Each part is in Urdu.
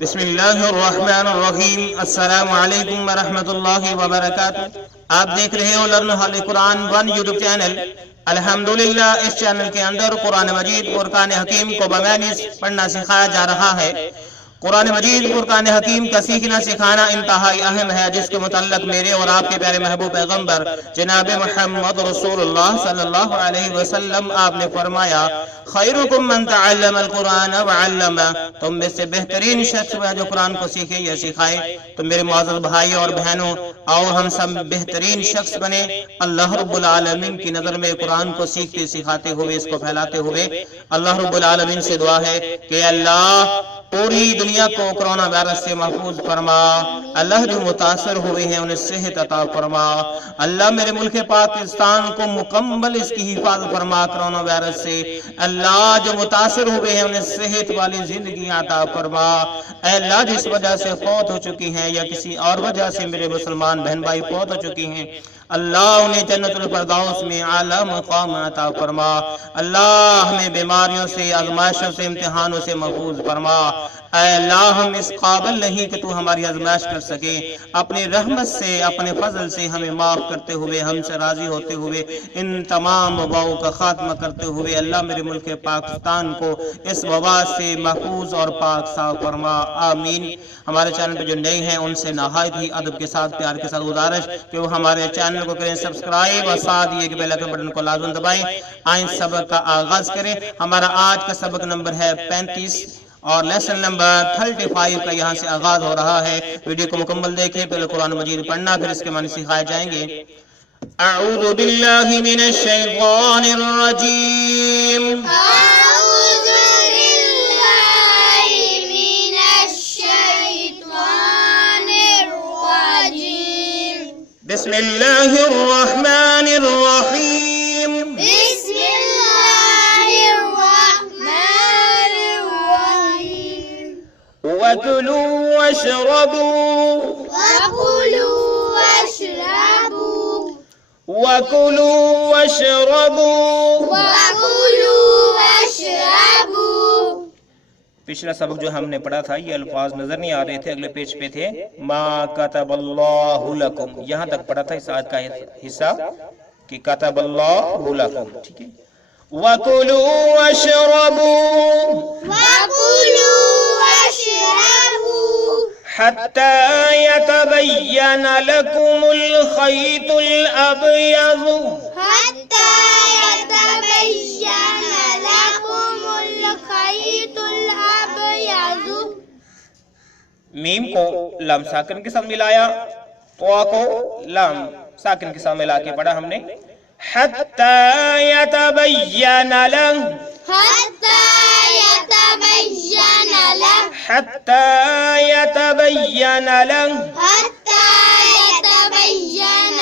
بسم اللہ الرحمن الرحیم۔ السلام علیکم ورحمۃ اللہ وبرکاتہ۔ آپ دیکھ رہے ہو لرن حال قرآن 1 یوٹیوب چینل۔ الحمدللہ اس چینل کے اندر قرآن مجید فرقان حکیم کو بمعنی پڑھنا سکھایا جا رہا ہے۔ قرآن مجید فرقان حکیم کا سیکھنا سکھانا انتہائی اہم ہے، جس کے متعلق میرے اور آپ کے پیارے محبوب پیغمبر جناب محمد رسول اللہ صلی اللہ علیہ وسلم آپ نے فرمایا، خیرکم من تعلم القرآن وعلمہ، تم میں سے بہترین شخص ہے جو قرآن کو سیکھے یا سکھائے۔ تو میرے معزز بھائی اور بہنوں، آؤ ہم سب بہترین شخص بنے۔ اللہ رب العالمین کی نظر میں قرآن کو سیکھتے سکھاتے ہوئے، اس کو پھیلاتے ہوئے اللہ رب العالمین سے دعا ہے کہ اللہ پوری دنیا کو کرونا وائرس سے محفوظ فرما۔ اللہ جو متاثر ہوئے ہیں انہیں صحت عطا فرما۔ اللہ میرے ملک پاکستان کو مکمل اس کی حفاظت فرما کرونا وائرس سے۔ اللہ جو متاثر ہوئے ہیں انہیں صحت والی زندگی عطا فرما۔ اے اللہ جس وجہ سے فوت ہو چکی ہیں یا کسی اور وجہ سے میرے مسلمان بہن بھائی فوت ہو چکی ہیں، اللہ انہیں جنت الفردوس میں اعلیٰ مقام عطا فرما۔ اللہ ہمیں بیماریوں سے، آزمائشوں سے، امتحانوں سے محفوظ فرما۔ اے اللہ ہم اس قابل نہیں کہ تو ہماری آزمائش کر سکے، اپنی رحمت سے، اپنے فضل سے ہمیں معاف کرتے ہوئے، ہم سے راضی ہوتے ہوئے، ان تمام وباؤں کا خاتمہ کرتے ہوئے اللہ میرے ملک پاکستان کو اس وبا سے محفوظ اور پاک صاف فرما، آمین۔ ہمارے چینل پہ جو نئے ہیں ان سے نہایت ہی ادب کے ساتھ، پیار کے ساتھ گزارش کہ وہ ہمارے چینل کو کریں سبسکرائب، اور ساتھ یہ کہ بیل آئیکن بٹن کو لازم دبائیں۔ آئیں سبق کا آغاز کریں۔ ہمارا آج کا سبق نمبر ہے 35 اور لیسن نمبر 35 کا یہاں سے آغاز ہو رہا ہے۔ ویڈیو کو مکمل دیکھیں، پہلے قرآن مجید پڑھنا، پھر اس کے معنی سکھائے جائیں گے۔ اعوذ باللہ من الشیطان الرجیم، أعوذ بالله من الشيطان الرجيم، بسم اللہ الرحمن الرحیم۔ بسم الله الرحمن الرحيم، وَكُلُوا وَاشْرَبُوا وكلوا واشربوا وَكُلُوا وَاشْرَبُوا۔ وكلوا واشربوا۔ پچھلا سبق جو ہم نے پڑھا تھا یہ الفاظ نظر نہیں آ رہے تھے، اگلے پیج پہ تھے، ما کتب اللہ لکم، یہاں تک پڑھا تھا اس آیت کا حصہ کہ کتب اللہ لکم، ٹھیک ہے۔ وَكُلُوا وَاشْرَبُوا وكلوا واشربوا حَتَّى يَتَبَيَّنَ لَكُمُ الْخَيْطُ الْأَبْيَضُ حتى يتبين لكم الخيط الأبيض۔ میم کو لام ساکن کے ساتھ ملایا، طوا کو لام ساکن کے ساتھ ملا کے پڑھا ہم نے۔ حَتَّى يَتَبَيَّنَ لَهُ، حتى يتبين له، حَتَّى يَتَبَيَّنَ لَهُ حتى يتبين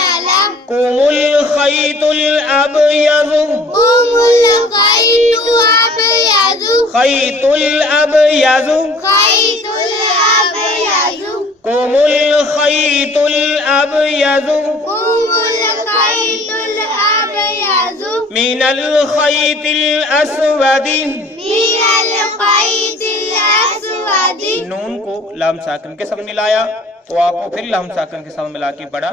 كُمُ الْخَيْطُ الْأَبْيَضُ، لكم الخيط الأبيض، خيط الأبيض، خيط الأبيض، كُمُ الْخَيْطُ الْأبْيض لكم الخيط الأبيض من الخيط الأسود۔ من الخيط الأسود۔ نون کو لام ساکن کے ساتھ ملایا، تو آپ کو پھر لام ساکن کے ساتھ ملا کے پڑھا،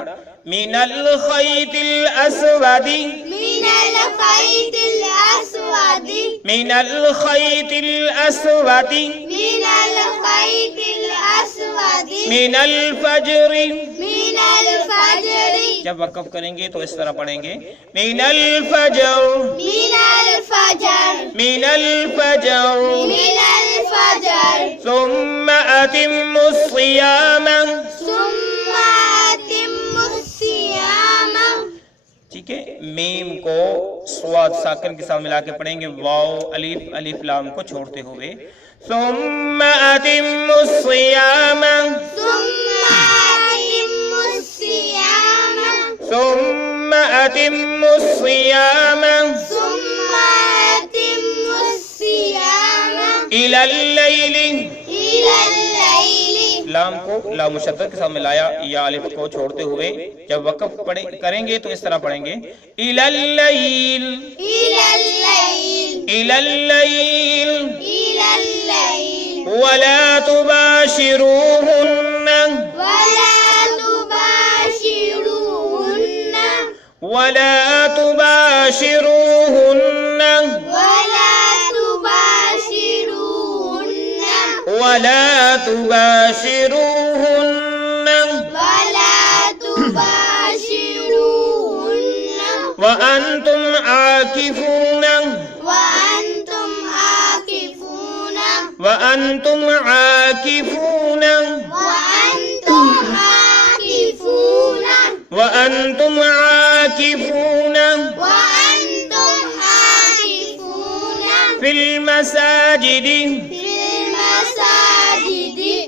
من الخيط الأسود، من الخيط الأسود، من الخيط الأسود، من الخيط الأسود، من الفجر۔ من الفجر، جب وقف کریں گے تو اس طرح پڑھیں گے، من الفجر، من الفجر، من الفجر، من الفجر، ثم أتم الصيام، ثم أتم الصيام۔ ٹھیک ہے۔ میم کو سواد ساکن کے ساتھ ملا کے پڑھیں گے، واو الف الف لام کو چھوڑتے ہوئے، ثم أتم الصيام، ثم أتم الصيام، ثم أتم الصيام ثم أتم الصيام إلى الليل۔ إلى الليل، لام کو لام مشدد کے ساتھ ملایا، یا الف کو چھوڑتے ہوئے جب وقف کریں گے تو اس طرح پڑھیں گے، إلى الليل، إلى الليل، إلى الليل إلى الليل، ولا تباشروهن تباشروهن ولا تباشروهن ولا تباشروهن وأنتم عاكفون في المساجد.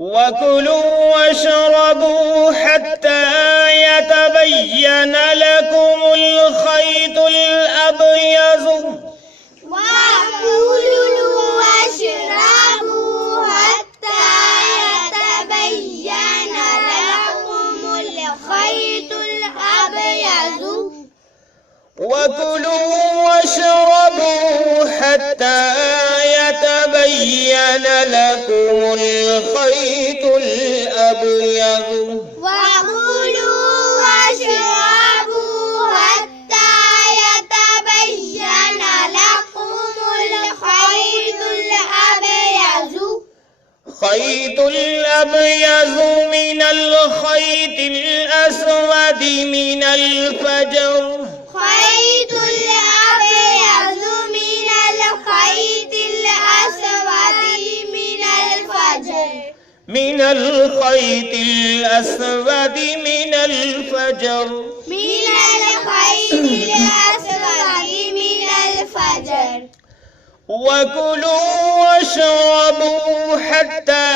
وكلوا واشربوا حتى يتبين لكم الخيط الأبيض خيط الأبيض من الخيط الأسود من الفجر خيط الأبيض من الخيط الأسود من الفجر من الخيط الأسود من الفجر من الخيط الأسود من الفجر وكلوا واشربوا حتى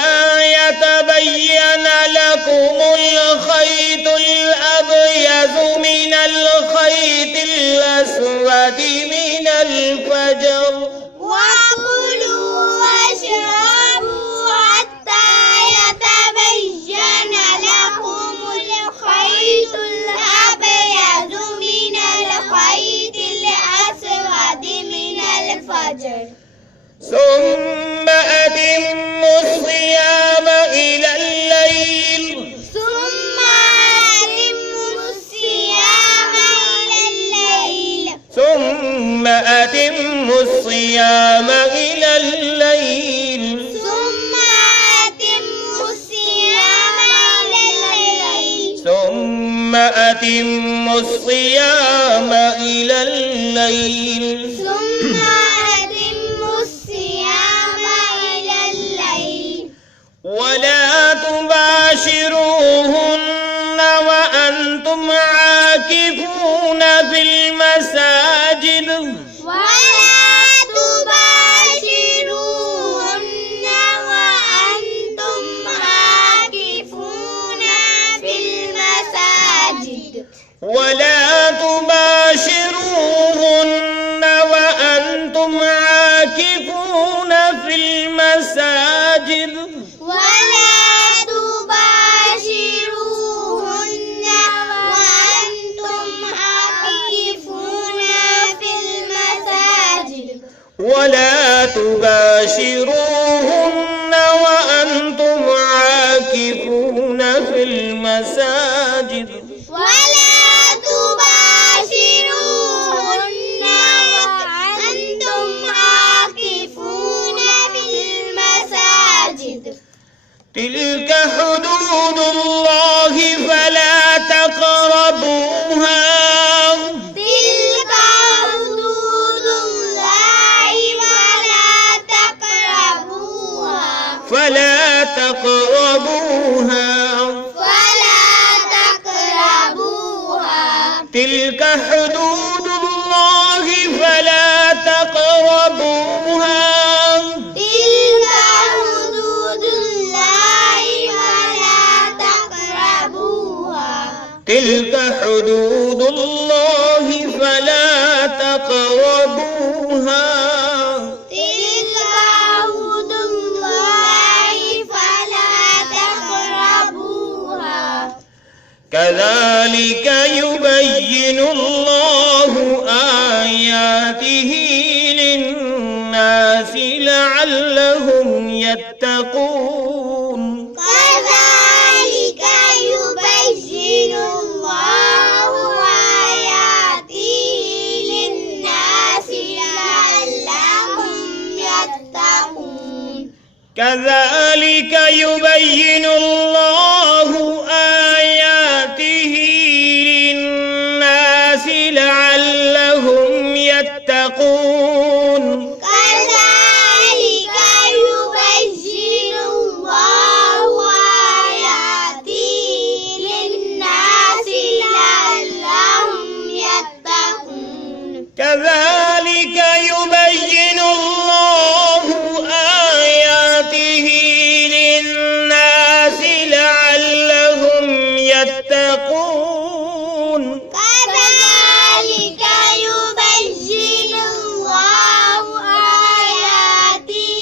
يتبين لكم الخيط الأبيض من الخيط الأسود من الفجر وكلوا واشربوا حتى يتبين لكم الخيط الأبيض من الخيط الأسود من الفجر ثم أتموا الصيام إلى الليل ثم أتموا الصيام إلى الليل ثم أتموا الصيام إلى الليل ثم أتموا الصيام إلى الليل ثم أتموا الصيام إلى الليل ثم أتموا الصيام إلى الليل ولا تباشروهن وأنتم عاكفون في المساجد ولا تباشروهن وأنتم عاكفون في المساجد ولا تباشروهن وأنتم عاكفون في المساجد تلك حدود الله فلا تقربوها تلك حدود الله فلا تقربوها تلك حدود الله فلا تقربوها تلك حدود الله فلا تقربوها تلك حدود الله فلا تقربوها تلك حدود الله فلا تقربوها كذلك يبين الله آياته للناس لعلهم يتقون كذلك يبين الله آياته للناس لعلهم يتقون كذلك يبين الله آياته للناس لعلهم يتقون كذلك يبين الله آياته للناس لعلهم يتقون كذلك يبين الله آياته للناس لعلهم يتقون كذلك يبين الله آياته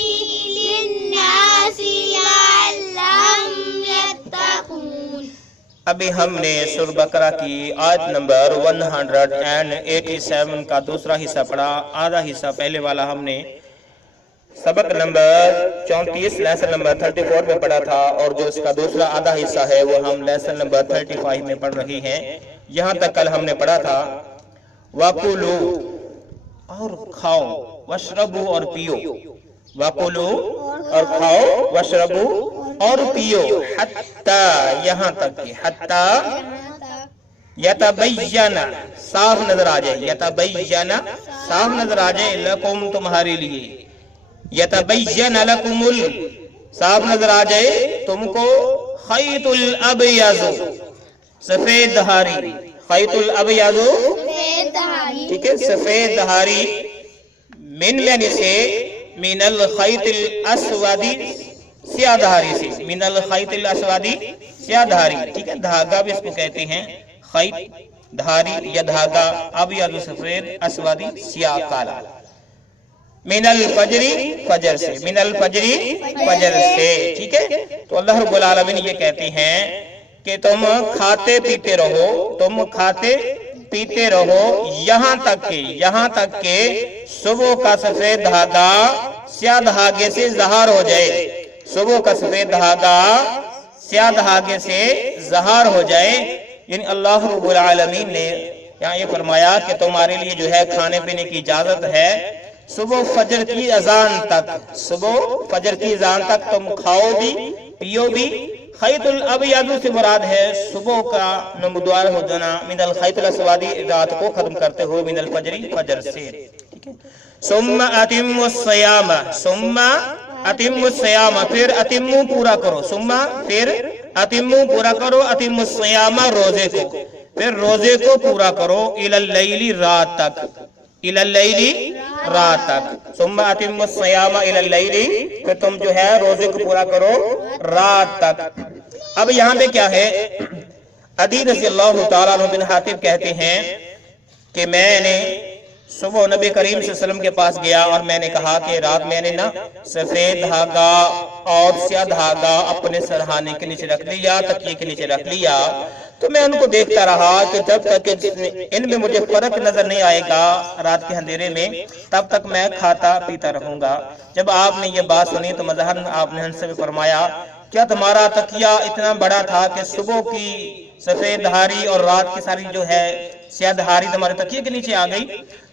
للناس لعلهم يتقون ابھی ہم نے سورہ بقرہ کی آیت نمبر 187 کا دوسرا حصہ پڑھا. آدھا حصہ پہلے والا ہم نے سبق نمبر 34 لیسن نمبر 34 میں پڑھا تھا، اور جو اس کا دوسرا آدھا حصہ ہے وہ ہم لیسن نمبر 35 میں پڑھ رہی ہیں. یہاں تک کل ہم نے پڑھا تھا وَقُلُوا اور کھاؤ، وَاشْرَبُوا اور پیو، وَقُلُوا اور کھاؤ، وَاشْرَبُوا اور پیو، حَتَّى یہاں تک کہ حَتَّى یتبین صاف نظر آ جائے، یتبین صاف نظر آ جائے، لکم تمہارے لیے، یتبین لکم صاف نظر آ جائے تم کو، خیط الابیض سفید دھاری، خیط الابیض ٹھیک ہے سفید دھاری، من یعنی سے، من الخیط الاسود سیاہ دھاری سے، من الخیط الاسود سیاہ دھاری، ٹھیک ہے دھاگا بھی اس کو کہتے ہیں، خیط دھاری یا دھاگا، ابیض سفید، اسودی سیاہ کالا، من الفجر فجر سے، من الفجر فجر سے، ٹھیک ہے. تو اللہ رب العالمین یہ کہتے ہیں کہ تم کھاتے پیتے رہو، تم کھاتے پیتے رہو یہاں تک کہ صبح کا سفید دھاگا سیاہ دھاگے سے ظاہر ہو جائے، صبح کا سفید دھاگا سیاہ دھاگے سے ظاہر ہو جائے. یعنی اللہ رب العالمین نے یہاں یہ فرمایا کہ تمہارے لیے جو ہے کھانے پینے کی اجازت ہے صبح فجر کی اذان تک، صبح فجر کی اذان تک تم کھاؤ بھی پیو بھی. خیط الابیض سے مراد ہے صبح کا نمودار ہو جانا، من الخیط الاسود رات کو ختم کرتے ہوئے، من الفجر فجر سے، ٹھیک ہے. ثم اتموا الصیام، ثم اتموا الصیام پھر اتموا پورا کرو، ثم پھر اتموا پورا کرو، اتموا الصیام روزے کو، پھر روزے کو پورا کرو، الی اللیل رات تک، الی اللیل رات تک، ثم اتموا الصیام الی اللیل پھر تم جو ہے روزے کو پورا کرو رات تک. اب یہاں پہ کیا ہے، عدی رضی اللہ تعالیٰ عنہ بن حاتب کہتے ہیں کہ میں نے صبح نبی کریم صلی اللہ علیہ وسلم کے پاس گیا اور میں نے کہا کہ رات میں نے نا سفید دھاگا اور سیاہ دھاگا اپنے سرہانے کے نیچے رکھ لیا، تکیے کے نیچے رکھ لیا. تو تو میں ان کو دیکھتا رہا کہ جب تک ان میں مجھے فرق نظر نہیں آئے گا رات کے اندھیرے میں، تب تک میں کھاتا پیتا رہوں گا۔ جب آپ نے یہ بات سنی تو مظہر آپ نے ان سے بھی فرمایا کیا تمہارا تکیہ اتنا بڑا تھا کہ صبح کی سفید دھاری اور رات کی ساری جو ہے سیاہ دھاری تمہارے تکیے کے نیچے آ گئی؟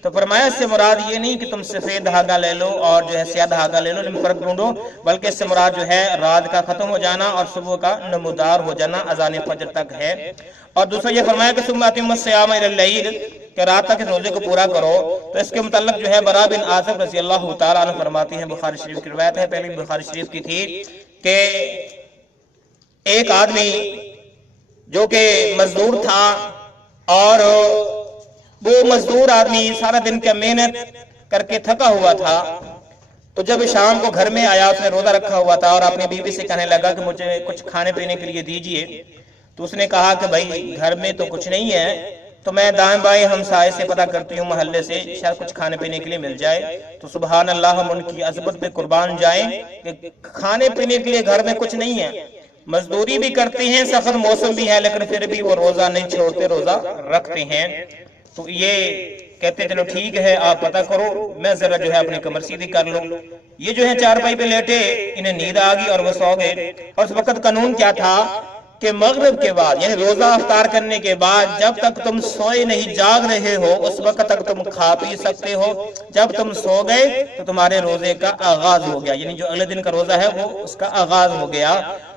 تو فرمایا اس سے مراد یہ نہیں کہ تم سفید دھاگا لے لو اور جو ہے سیاہ دھاگا لے لو، ان میں فرق ڈھونڈو، بلکہ اس سے مراد جو ہے رات کا ختم ہو جانا اور صبح کا نمودار ہو جانا اذان فجر تک ہے۔ اور دوسرا یہ فرمایا کہ ثم اتم الصیام الی اللیل، کہ رات تک روزے کو پورا کرو۔ تو اس کے متعلق جو ہے برا بن عازب رضی اللہ تعالیٰ عنہ فرماتی ہیں، بخاری شریف کی روایت ہے، پہلے بخاری شریف کی تھی، کہ ایک آدمی جو کہ مزدور تھا اور وہ مزدور آدمی سارا دن کا محنت کر کے تھکا ہوا تھا، تو جب شام کو گھر میں آیا اس نے روزہ رکھا ہوا تھا اور اپنی بیوی سے کہنے لگا کہ مجھے کچھ کھانے پینے کے لیے دیجئے، تو اس نے کہا کہ بھائی گھر میں تو کچھ نہیں ہے، تو میں دائیں بائیں ہمسائے سے پتہ کرتی ہوں محلے سے، شاید کچھ کھانے پینے کے لیے مل جائے۔ تو سبحان اللہ، ہم ان کی عظمت پہ قربان جائیں کہ کھانے پینے کے لیے گھر میں کچھ نہیں ہے، مزدوری بھی کرتے ہیں، سخت موسم بھی ہے، لیکن پھر بھی وہ روزہ نہیں چھوڑتے، روزہ رکھتے ہیں۔ تو یہ کہتے ہیں چلو ٹھیک ہے آپ پتہ کرو، میں ذرا جو ہے اپنی کمر سیدھی کر لوں۔ یہ جو ہے چارپائی پہ لیٹے، انہیں نیند آ گئی اور وہ سو گئے۔ اور اس وقت قانون کیا تھا کہ مغرب کے بعد یعنی روزہ افطار کرنے کے بعد جب تک تم سوئے نہیں جاگ رہے ہو اس وقت تک تم کھا پی سکتے ہو، جب تم سو گئے تو تمہارے روزے کا آغاز ہو گیا، یعنی جو اگلے دن کا روزہ ہے وہ اس کا آغاز ہو گیا۔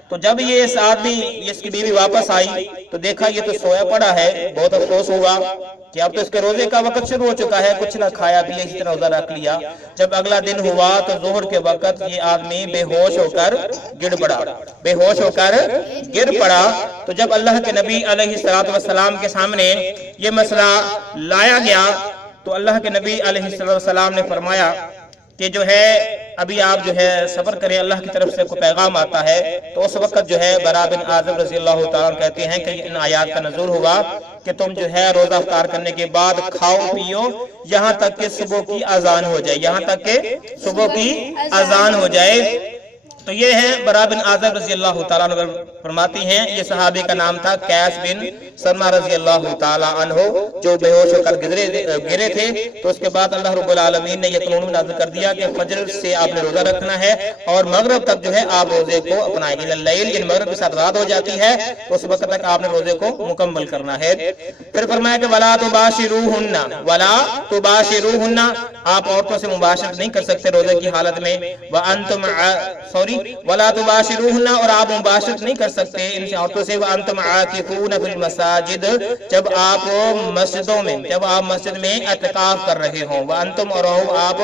تو جب یہ اس آدمی اس کی بیوی واپس آئی تو دیکھا یہ تو سویا پڑا ہے، بہت افسوس ہوا کہ اب تو اس کے روزے کا وقت شروع ہو چکا ہے، کچھ نہ کھایا پیا، اسی طرح روزہ رکھ لیا۔ جب اگلا دن ہوا تو ظہر کے وقت یہ آدمی بے ہوش ہو کر گر پڑا، بے ہوش ہو کر گر پڑا۔ تو جب اللہ کے نبی علیہ السلام کے سامنے یہ مسئلہ لایا گیا تو اللہ کے نبی علیہ السلام نے فرمایا کہ جو ہے ابھی آپ جو ہے صبر کریں، اللہ کی طرف سے کوئی پیغام آتا ہے۔ تو اس وقت جو ہے برا بن عازب رضی اللہ تعالیٰ عنہ کہتے ہیں کہ ان آیات کا نزول ہوا کہ تم جو ہے روزہ افطار کرنے کے بعد کھاؤ پیو یہاں تک کہ صبح کی اذان ہو جائے، یہاں تک کہ صبح کی اذان ہو جائے۔ تو یہ ہے برا بن عازب رضی اللہ تعالیٰ عنہ فرماتی ہیں، یہ صحابی کا نام تھا قیس بن سلمہ رضی اللہ تعالیٰ عنہ، جو بے ہوش ہو کر گرے تھے۔ تو اس کے بعد اللہ رب العالمین نے یہ قانون نازل کر دیا کہ فجر سے آپ نے روزہ رکھنا ہے اور مغرب تک جو ہے آپ روزے کو اپنائیں گے، اللیل یعنی مغرب کے ساتھ رات ہو جاتی ہے تو اس وقت تک آپ نے روزے کو مکمل کرنا ہے۔ پھر فرمایا کہ وَلَا تُبَاشِرُوهُنَّ وَلَا تُبَاشِرُوهُنَّ، آپ عورتوں سے مباشرت نہیں کر سکتے روزے کی حالت میں، وَأَنْتُمْ وَلَا تُبَاشِرُوهُنَّ، اور آپ مباشرت نہیں کر سکتے ان سے عورتوں سے، وَأَنْتُمْ عَاكِفُونَ فِي الْمَسَاجِدِ، جب آپ مسجدوں میں، جب آپ مسجد میں اعتکاف کر رہے ہوں، وَأَنْتُمْ، اور آپ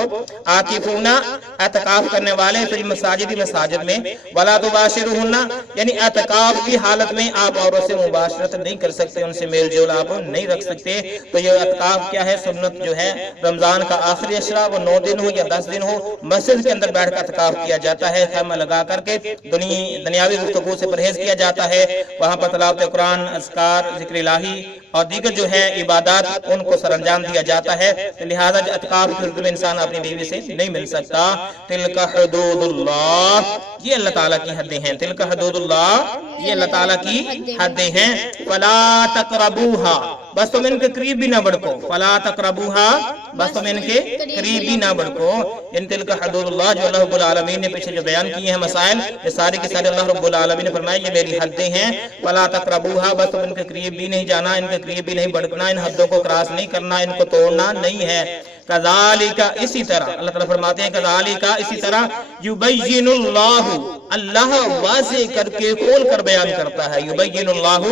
عاکفون اعتکاف کرنے والے، فی المساجد مساجد میں، وَلَا تُبَاشِرُوهُنَّ یعنی اعتکاف کی حالت میں آپ عورتوں سے مباشرت نہیں کر سکتے، ان سے میل جول آپ نہیں رکھ سکتے۔ تو یہ اعتکاف کیا ہے؟ سنت جو ہے رمضان کا آخری عشرہ، وہ 9 دن ہو یا 10 دن ہو، مسجد کے اندر بیٹھ کر اعتکاف کیا جاتا ہے، خیمہ لگا کر کے دنیاوی گفتگو سے پرہیز کیا جاتا ہے، وہاں پر تلاوت قرآن، اذکار، ذکر الہی اور دیگر جو ہے عبادات ان کو سر انجام دیا جاتا ہے۔ لہذا اعتکاف کی حدود میں انسان اپنی بیوی سے نہیں مل سکتا۔ تلک حدود اللہ، یہ اللہ تعالیٰ کی حدیں ہیں، تلک حدود اللہ، یہ اللہ تعالیٰ کی حدیں ہیں۔ فلا تقربوها، بس تم ان کے قریب بھی نہ بڑھو، فلا تقربوها، بس تم ان کے قریب بھی نہ بڑھو۔ ان تلک حدود اللہ، جو اللہ رب العالمین نے پیچھے جو بیان کیے ہیں مسائل، یہ سارے کے سارے اللہ رب العالمین نے فرمایا یہ میری حدیں ہیں۔ فلا تقربوها، بس تم ان کے قریب بھی نہیں جانا، ان کے قریب بھی نہیں بڑھنا، ان حدوں کو کراس نہیں کرنا، ان کو توڑنا نہیں ہے۔ کذالک، اسی طرح اللہ تعالیٰ فرماتے ہیں کذالک، اسی طرح یبین اللہ، اللہ واضح کر کے کھول کر بیان کرتا ہے، یبین اللہ،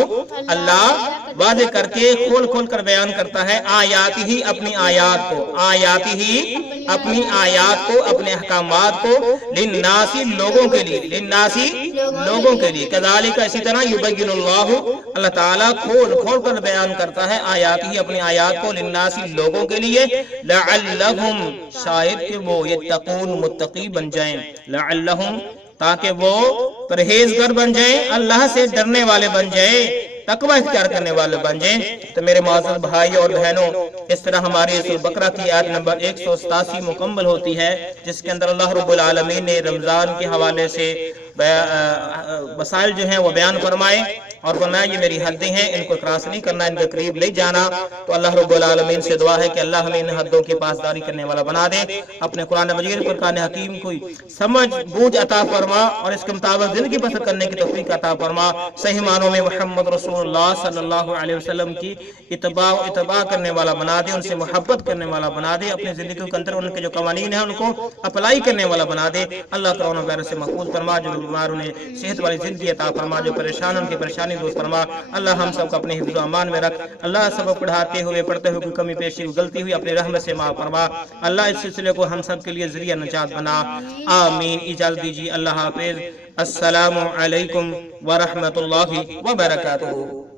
اللہ واضح کر کے کھول کر بیان کرتا ہے، آیات ہی، اپنی آیات کو، آیات ہی، اپنی آیات کو، اپنے احکامات کو، للناس، لوگوں کے لیے، للناس، لوگوں کے لیے، کذالک، اسی طرح یبین اللہ، اللہ تعالیٰ کھول کر بیان کرتا ہے آیات ہی، اپنی آیات کو، للناس، لوگوں کے لیے، لعلہم، شاید کہ وہ یتقون، متقی بن جائیں، لعلہم، تاکہ وہ پرہیزگار بن جائیں، اللہ سے ڈرنے والے بن جائیں، تقوی اختیار کرنے والے بن جائیں۔ تو میرے معزز بھائی اور بہنوں، اس طرح ہماری سورہ بقرہ کی آیت نمبر 187 مکمل ہوتی ہے، جس کے اندر اللہ رب العالمین نے رمضان کے حوالے سے مسائل جو ہیں وہ بیان فرمائے اور فرمایا یہ میری حدیں ہیں، ان کو کراس نہیں کرنا، ان کے قریب نہیں جانا۔ تو اللہ رب العالمین سے دعا ہے کہ اللہ ہمیں ان حدوں کی پاسداری کرنے والا بنا دے، اپنے قرآن مجید فرقان حکیم کو سمجھ بوجھ عطا فرما اور اس کے مطابق زندگی بسر کرنے کی توفیق عطا فرما۔ صحیح معنوں میں محمد رسول اللہ صلی اللہ علیہ وسلم کی اتباع کرنے والا بنا دے، ان سے محبت کرنے والا بنا دے، اپنی زندگی کے اندر ان کے جو قوانین ہیں ان کو اپلائی کرنے والا بنا دے۔ اللہ کرونا وائرس سے محفوظ فرما، جو بیمار انہیں صحت والی زندگی عطا فرما، جو پریشان ان کی پریشانی دور فرما۔ اللہ ہم سب کو اپنے حفظ و امان میں رکھ۔ اللہ سبق پڑھاتے ہوئے پڑھتے ہوئے کوئی کمی پیشی کوئی غلطی ہوئی اپنی رحمت سے معاف فرما۔ اللہ اس سلسلے کو ہم سب کے لیے ذریعہ نجات بنا، آمین۔ اجازت دیجیے، اللہ حافظ، السلام علیکم ورحمۃ اللہ وبرکاتہ۔